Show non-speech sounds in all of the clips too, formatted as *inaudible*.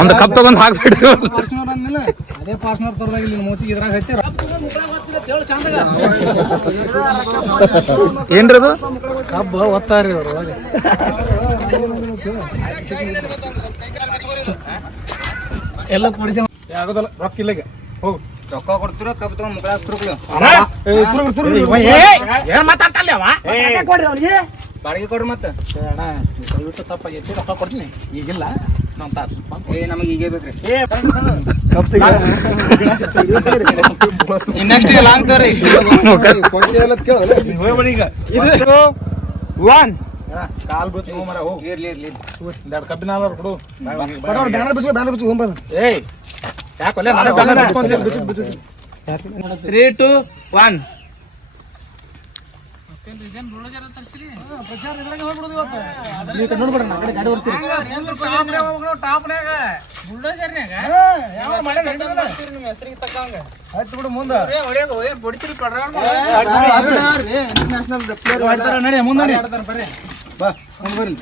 ಒಂದ್ ಕಪ್ ತಗೊಂಡ್ ಹಾಕ್ಬಿಟ್ಟು ಅದೇ ಪಾರ್ಸ್ನರ್ ತರದಾಗ ಇಲ್ಲಿ ಮೂತಿ ಇದ್ರಾಗ ಹತ್ತಿರ ಏನ್ರಿ ಅದು? ಕಬ್ಬ ಒತ್ತಾರಿ ಅವ್ರ ಒಳಗೆ ಎಲ್ಲ ಕೊಡಿಸಿ ಆಗೋದಲ್ಲ ರೊಕ್ಕ ಇಲ್ಲಿಗೆ. ಹೋಗು. ರೊಕ್ಕ ಕೊಡ್ತಿರೋ ಕಬ್ಬು ತಗೊಂಡ್ ಮುಗಳ ಏನ್ ಮಾತಾಡ್ತಲ್ಲ ಅವ? ಬಾಡಿಗೆ ಕೊಡ್ರಿ ಮತ್ತೆ. ದಯವಿಟ್ಟು ತಪ್ಪಾಗೈತಿ ರೊಕ್ಕ ಕೊಡ್ತೀನಿ. ಈಗಿಲ್ಲ. ನಾನು ತಾಸು ಏ ನಮಗೆ ಈಗ ಬೇಕ್ರಿ. ಇನ್ನೆಷ್ಟು ಲಾಂಗ್ ತೋರಿ ಇದು ಒನ್. ಕಾಲ್ ಹೋಗ್ ಮರ ಹೋಗು. ಇರ್ಲಿ ಇರ್ಲಿ ಎರಡು ಕಬ್ಬಿನ ಕೊಡು. ಬ್ಯಾನರ್ ಬಿಚ್ಚು ಬ್ಯಾನರ್ ಬಿಚ್ಚು ಹೋಗ್ಬೋದು ಏಯ್. ತ್ರೀ ಟು ಒನ್ ನೋಡ್ಬಿಡ್ರಿ ಆ ಕಡೆ ಗಾಡಿ ಬರ್ತೀರಿ ಆಯ್ತು ಬಿಡು ಮುಂದೆ ಆಡ್ತಾರ ನಡಿ ಮುಂದೆ ನಡಿ ಬಾ ಮುಂದೆ ಬರ್ರಿ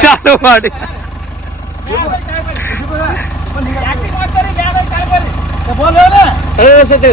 ಚಾಲು ಮಾಡಿ. ಏ ಸತಿ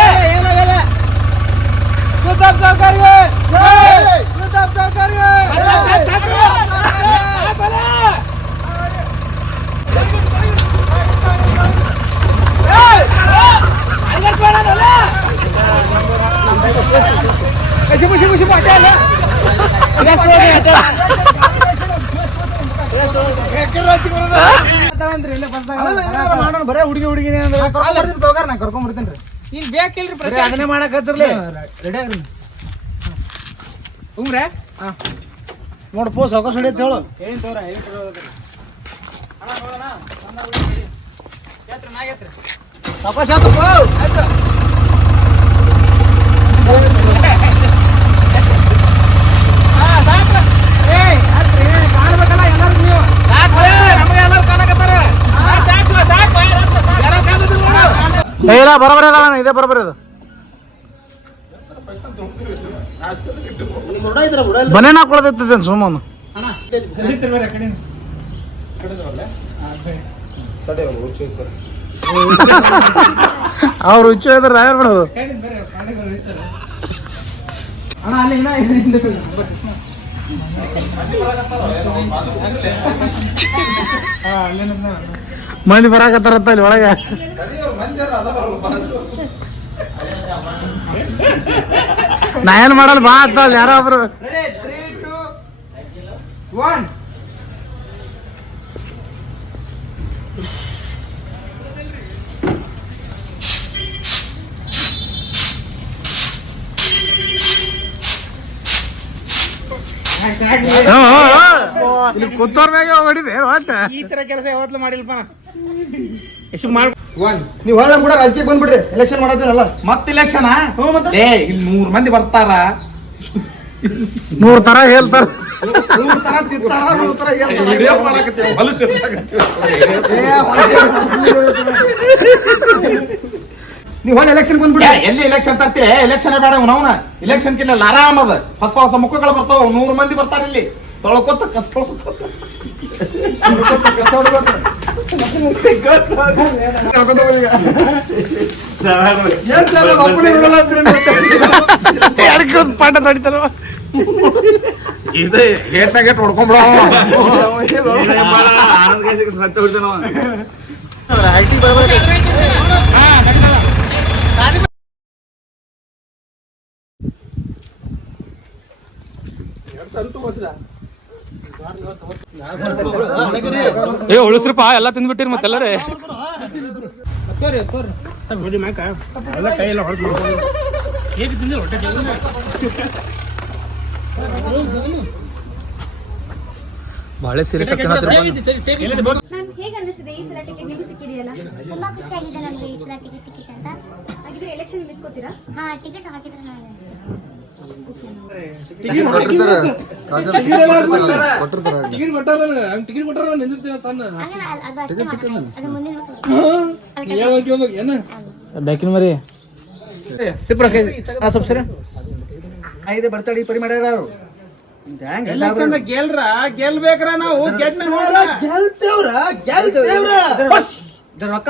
ಮಾಡೋಣ ಬರೇ ಹುಡುಗಿ ಹುಡುಗಿನೇ ಅಂದ್ರೆ ನಾ ಕರ್ಕೊಂಡ್ಬರ್ತೀನಿ ನೀನ್ ಬೇಕಿಲ್ರಿ ಬರೀ ಅದನ್ನೇ ಮಾಡಕ್ ಹಚ್ಚರ್ಲಿ. ರೆಡಿ ಆಗ್ರಿ. ಹಾಂ. ನೋಡು ಪೋಸ್ ಅವಕಾಶ ಹೊಡಿಯತ್ ಹೇಳು. ಅವಕಾಶ ಆತಪ್ಪ ಇಲ್ಲ ಬರೋಬರಿ ಅದ ಇದೇ ಬರೋಬರಿ ಅದು ಬನೇನ ಹಾಕೊಳದೈತೆ ಸುಮ್ಮನೆ. ಅವ್ರು ಹುಚ್ಚು ಇದ್ರ ಯಾರು ಮಾಡೋದು? ಮಂದಿ ಬರಾಕತ್ತಾರತ್ತ ಇಲ್ಲಿ ಒಳಗೆ. *laughs* ನಾ ಏನ್ ಮಾಡಲ್ಲ ಬಾ ಅಂತ ಅಲ್ಲಿ ಯಾರೋ ಒಬ್ರು ಇಲ್ಲಿ ಕೂತೋರ್ ಮ್ಯಾಗೆ ಹೊಡಿದೆ ಒಟ್ಟ ಈ ತರ ಕೆಲಸ ಯಾವತ್ತೂ ಮಾಡಿಲ್ಪ ಎಷ್ಟು ಮಾಡ್ ನೀವು ಹೇಳಂಗ್ ಕೂಡ ರಾಜಕೀಯ ಬಂದ್ಬಿಡ್ರಿ. ಎಲೆಕ್ಷನ್ ಮಾಡೋದಿರಲ್ಲ ಮತ್ ಇಲೆಕ್ಷನ್ ಏ ಇಲ್ಲಿ ನೂರ್ ಮಂದಿ ಬರ್ತಾರ? ನೂರ್ ತರ ಹೇಳ್ತಾರ. ನೀವು ಹೊಳ್ಳ ಎಲೆಕ್ಷನ್ ಬಂದ್ಬಿಡಿ ಎಲ್ಲಿ ಎಲೆಕ್ಷನ್ ತರ್ತಿ ಎಲೆಕ್ಷನ್ ಬೇಡ ಅವನ ಇಲೆಕ್ಷನ್ ಕಿನ್ನ ಆರಾಮ್ ಅದ. ಹೊಸ ಹೊಸ ಮುಖಗಳು ಬರ್ತಾವ ನೂರ್ ಮಂದಿ ಬರ್ತಾರ ಇಲ್ಲಿ. ತೊಳ್ಕೊತ ಕಸ್ಕೊಳ್ಕೊತ. ಪಾಠ ತಡಿತಾರ ಇದು ಗೇಟ್ ಮ್ಯಾಗ ಗೇಟ್ ಹೊಡ್ಕೊಂಡ್ಬಿಡ ಏ ಉಳಿಸ್ರಿಪ್ಪ ಎಲ್ಲ ತಿಂದ್ಬಿಟ್ಟಿರಿ ಮತ್ತೆಲ್ಲರೇ ಎಲ್ಲ ಕೈ ಎಲ್ಲ ಉಳಿಸ್ರಪ್ಪ ಎಲ್ಲ ತಿಂದ್ಬಿಟ್ಟಿರಿ ಹೊಟ್ಟೆ ಬಾಳೆ ಸೀರೆ ಹೇಗೆ ಅನ್ನಿಸಿದೆ ಈ ಸಲ ಟಿಕೆಟ್ ನಿಮಗೆ ಸಿಕ್ಕಿದೆಯಲ್ಲ? ತುಂಬಾ ಖುಷಿ ಆಗಿದೆ ನಮಗೆ ಈ ಸಲ ಟಿಕೆಟ್ ಸಿಕ್ಕಿದೆ ಅಂತ. ಹಾಗಿದ್ರೆ ಎಲೆಕ್ಷನ್ ನಿಂತ್ಕೋತೀರಾ? ಹಾ ಟಿಕೆಟ್ ಹಾಕಿದ್ರೆ ನಾನು ಟಿಕೆಟ್ ಕೊಟ್ಟಾರ? ಟಿಕೆಟ್ ಕೊಟ್ಟಾರ ನಿಂದಿರ್ತೀನಿ. ಏನ ಬ್ಯಾಕಿನ ಮರಿ. ಸಿಪ್ರ ಆ ಸ್ವಲ್ಪ ಸರಿ? ಐದು ಬರ್ತಾಡಿ ಪರಿ ಮಾಡ್ಯಾರ ಅವರು. ಗೆಲ್ರ? ಗೆಲ್ಬೇಕ್ರ ನಾವು? ಗೆಲ್ತೇವ್ರ ಗೆಲ್ತೇವ್ರ. ರೊಕ್ಕ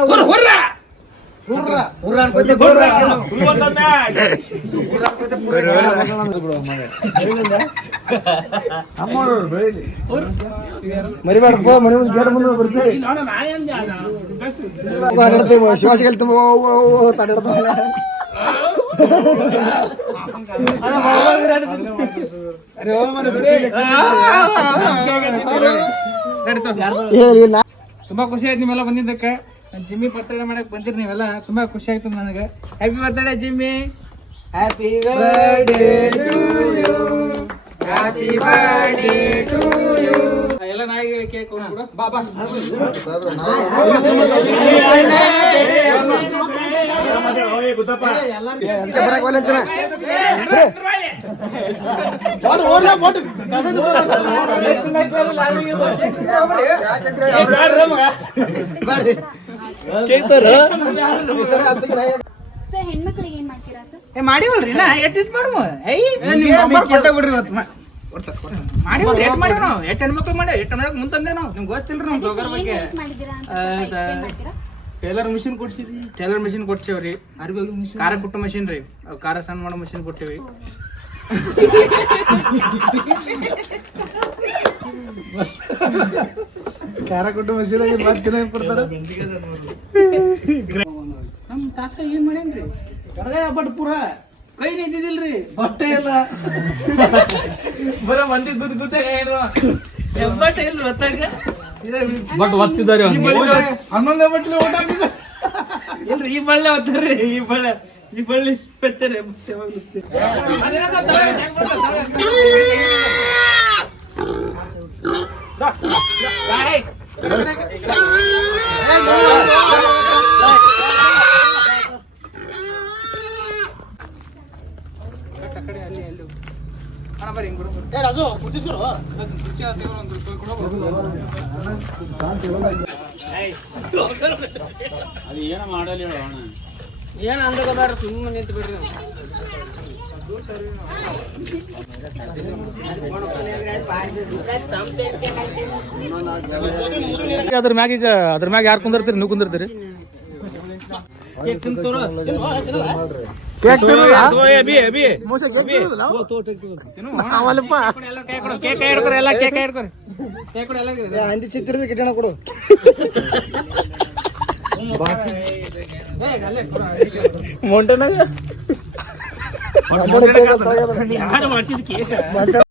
ಹುರ್ರ ಹುರ್ರ ಹುರ್ರ ಅನ್ಕೋತಿ ಹುರ್ರ ಮರಿಬೇಡಪ್ಪ ಮನೆ ಮುಂದೆ ಗೇಟ್ ಮುಂದೆ ಬರ್ತೀವಿ ಶಿವಾಸಿ ಗೆಲ್ತೇವೆ ತುಂಬಾ ಖುಷಿ ಆಯ್ತು ನೀವೆಲ್ಲ ಬಂದಿದ್ದಕ್ಕೆ ನಾನ್ ಜಿಮ್ಮಿ ಬರ್ತಡೇ ಮಾಡಕ್ ಬಂದಿರಿ ನೀವೆಲ್ಲ. ತುಂಬಾ ಖುಷಿ ಆಯ್ತು ನನಗೆ. Happy birthday Jimmy. Happy birthday to you happy birthday to you ಎಲ್ಲ ನಾಯಿಗಳಿಗೆ ಕೇಕ್ ಕೊಡು ಬಾ ಬಾ. ಸರ್ ಹೆಣ್ಮಕ್ಳಿಗೆ ಏನ್ ಮಾಡ್ತೀರಾ ಸರ್? ಏ ಮಾಡಿವಲ್ರಿ ನಾ ಎಟ್ ಇಟ್ ಮಾಡುವ? ಐ ಮಾಡಿವಲ್ರಿ ಎಟ್ ಮಾಡಿವ್ ನಾವು ಎಟ್ ಹೆಣ್ಮಕ್ಳು ಮಾಡಿ ಎಟ್ ಮಾಡಕ್ ಮುಂತಂದೆ ನಾವು? ನಿಮ್ಗೆ ಗೊತ್ತಿಲ್ರಿ ನಮ್ ಸೋಗರ್ ಏನ್ ಬಗ್ಗೆ. ಟೇಲರ್ ಮಿಷಿನ್ ಕೊಡ್ಸಿರಿ. ಟೇಲರ್ ಮಿಷಿನ್ ಕೊಡ್ಸೇವ್ರಿ. ಖಾರ ಕುಟ್ಟ ಮಷಿನ್ ರೀ ಖಾರ ಸಣ್ಣ ಮಾಡೋ ಮಷಿನ್ ಕೊಟ್ಟಿವಿ. ಖಾರ ಕೊಟ್ಟು ಮಸೀಲಾಗಿ ಮತ್ತೆ ಕೊಡ್ತಾರ? ನಮ್ಮ ತಾತ ಏನ್ ಮಾಡ್ಯಾನ್ರಿ? ಕಡಗ ಬಟ್ ಪುರ. ಕೈ ನಿಂತಿದಿಲ್ರಿ ಬಟ್ಟೆ ಎಲ್ಲ. ಬರ ಮಂದಿ ಗುದ್ ಗುದ್ದ ಹೆಬ್ಬಟ್ಟ ಇಲ್ರಿ ಹೊತ್ತಾಗ? ಬಟ್ ಒತ್ತಿದ್ದಾರೆ ಹನ್ನೊಂದೇ ಬಟ್ಲೆ ಊಟ ಹಾಕಿದ್ದೆ ಇಲ್ರಿ ಈ ಬಳ್ಳೆ ಒತ್ತಾರ್ರಿ ಈ ಬಳ್ಳೆ ಈ ಬಳ್ಳಿ ಹೆಂಗ್ ಬರ್ತದೆ, ತಲೆ. ಅಣ್ಣ ಹಿಂಗ್ ಬಿಡು. ಕುರ್ಚಿ ರೂಪಾಯಿ ಕೊಡು. ಏನ್ ಅಂದಗೋದಾರ ಸುಮ್ಮನೆ ನಿಂತು ಬಿಡ್ರಿ ಅದ್ರ ಮ್ಯಾಗ ಈಗ ಅದ್ರ ಮ್ಯಾಗ ಯಾರು ಕುಂದಿರ್ತೀರಿ? ನೀವು ಕುಂದಿರ್ತೀರಿ? ಕೇಕ್ ಹಂದಿ ಚಿತ್ರದ ಕಿಟಣ ಕೊಡು. ಕೇಕ್